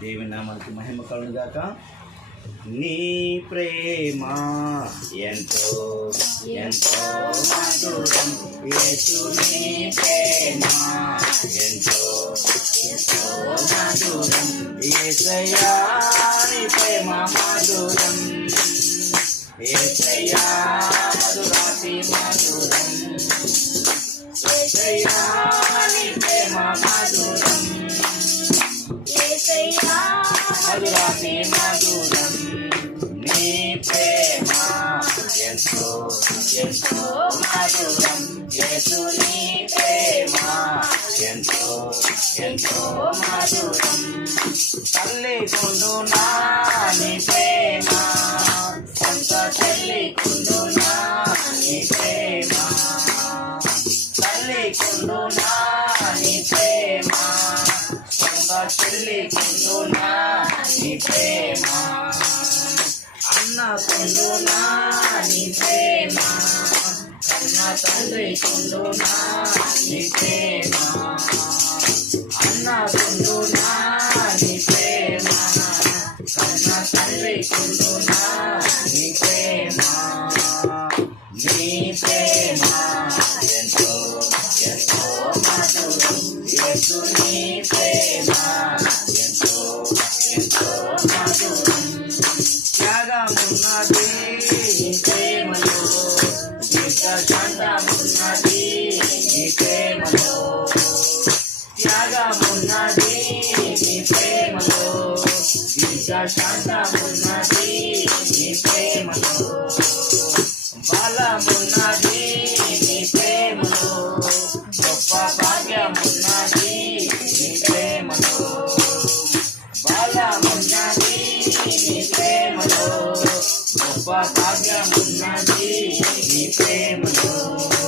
దేవుని నామానికి మహిమ కలుగును నీ ప్రేమ ఎంతో ఎంతో మధురం. యేసు నీ ప్రేమ ఎంతో ఎంతో మధురం. యేసయ్యా ప్రేమ మధురం. యేసయ్యా మధురాతి మధురం. యేసయ్యా ఎంతో మధురం యేసు ప్రేమ ఎంతో ఎంతో మధురం తల్లి కుండునా నీ ప్రేమ సొంత తల్లి కుండునా నీ ప్రేమ తల్లి కుండునా నీ ప్రేమ సొంత చెల్లి కుండునా నీ ప్రేమ అన్న కుండునా ప్రేమ. కన్న తండ్రి కుండునా నీ ప్రేమ. అన్న కుండునా ప్రేమ. కన్న తండ్రి కుండునా నీ ప్రేమ. నీ ప్రేమ ఎంతో ఎంతో మధురం. యేసు నీ ప్రేమ. నీ ప్రేమలో త్యాగమున్నది నీ ప్రేమలో దీర్ఘశాంతమున్నది నీ ప్రేమలో బలమున్నది నీ ప్రేమలో గొప్ప భాగ్యమున్నది నీ ప్రేమలో బలమున్నది నీ ప్రేమలో గొప్ప భాగ్యమున్నది నీ ప్రేమలో.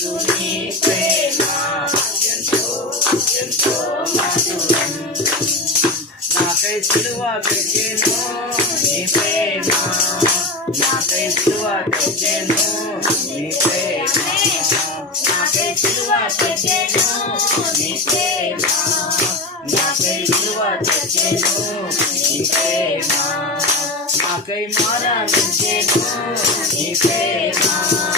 యేసు నీ ప్రేమ ఎంతో ఎంతో మధురం నాకై సిలువ పెట్టెను నీ ప్రేమ నాకై సిలువ పెట్టెను నీ ప్రేమ నాకై సిలువ పెట్టెను నీ ప్రేమ నాకై సిలువ పెట్టెను నీ ప్రేమ నాకై మరణించెను నీ ప్రేమ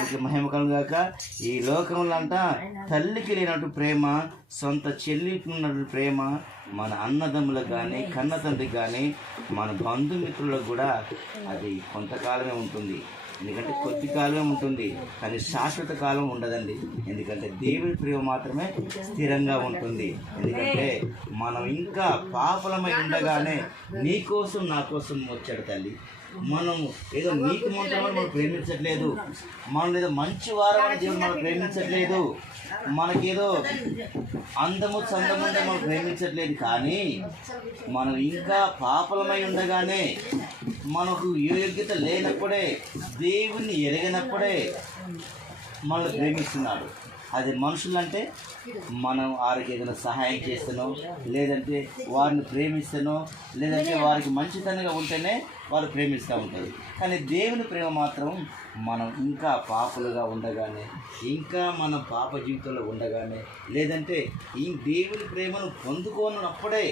దేవుని మహిమ కలుగాక ఈ లోకంలో అంట తల్లికి లేనట్టు ప్రేమ సొంత చెల్లికి ఉన్నట్టు ప్రేమ మన అన్నదమ్ములకు కానీ కన్న తండ్రికి కానీ మన బంధుమిత్రులకు కూడా అది కొంతకాలమే ఉంటుంది. ఎందుకంటే కొద్ది కాలం ఉంటుంది కానీ శాశ్వత కాలం ఉండదండి. ఎందుకంటే దేవుని ప్రేమ మాత్రమే స్థిరంగా ఉంటుంది. ఎందుకంటే మనం ఇంకా పాపలమై ఉండగానే నీ కోసం నా కోసం వచ్చాడు తల్లి. మనం ఏదో నీకు మాత్రమే మనం ప్రేమించట్లేదు. మనం ఏదో మంచి వారమైన దేవుడు మనం ప్రేమించట్లేదు. మనకేదో అందము చందము మనం ప్రేమించట్లేదు. కానీ మనం ఇంకా పాపలమై ఉండగానే మనకు యోగ్యత లేనప్పుడే దేవుణ్ణి ఎరగనప్పుడే మనల్ని ప్రేమిస్తున్నాడు. అది మనుషులంటే మనం వారికి ఏదైనా సహాయం చేస్తానో లేదంటే వారిని ప్రేమిస్తానో లేదంటే వారికి మంచితనంగా ఉంటేనే వాళ్ళు ప్రేమిస్తూ ఉంటారు. కానీ దేవుని ప్రేమ మాత్రం మనం ఇంకా పాపులుగా ఉండగానే ఇంకా మనం పాప జీవితంలో ఉండగానే లేదంటే ఈ దేవుని ప్రేమను పొందుకోనప్పుడే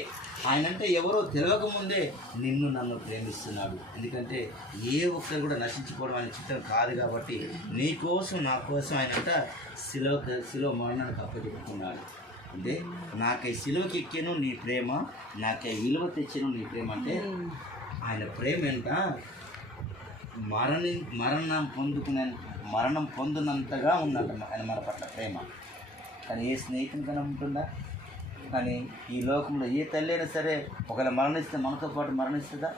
ఆయన అంటే ఎవరో తెలియకముందే నిన్ను నన్ను ప్రేమిస్తున్నాడు. ఎందుకంటే ఏ ఒక్కరు కూడా నశించుకోవడం అనే చిత్రం కాదు కాబట్టి నీ కోసం నా కోసం ఆయనంట శిలో శిలో మరణానికి అప్పచెప్పుకున్నాడు అంటే నాకై శిలువకి ఎక్కాను నీ ప్రేమ నాకై విలువ తెచ్చాను నీ ప్రేమ అంటే hmm. ఆయన ప్రేమ ఏంట మరణి మరణం పొందుకునే మరణం పొందినంతగా ఉన్నట్టు ఆయన మన పట్ల ప్రేమ. కానీ ఏ స్నేహితునికైనా ఉంటుందా? కానీ ఈ లోకంలో ఏ తల్లి అయినా సరే ఒకవేళ మరణిస్తే మనతో పాటు మరణిస్తుందా?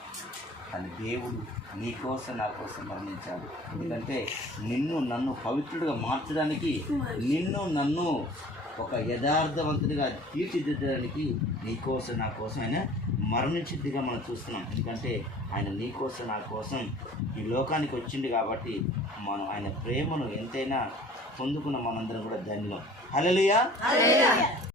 కానీ దేవుడు నీ కోసం నా కోసం మరణించాడు. ఎందుకంటే నిన్ను నన్ను పవిత్రుడిగా మార్చడానికి నిన్ను నన్ను ఒక యథార్థవంతుడిగా తీర్చిదిద్దడానికి నీ కోసం నా కోసం ఆయన మరణించిద్దిగా మనం చూస్తున్నాం. ఎందుకంటే ఆయన నీ కోసం నా కోసం ఈ లోకానికి వచ్చింది కాబట్టి మనం ఆయన ప్రేమను ఎంతైనా పొందుకున్న మనందరం కూడా ధన్యం హల్లెలూయా.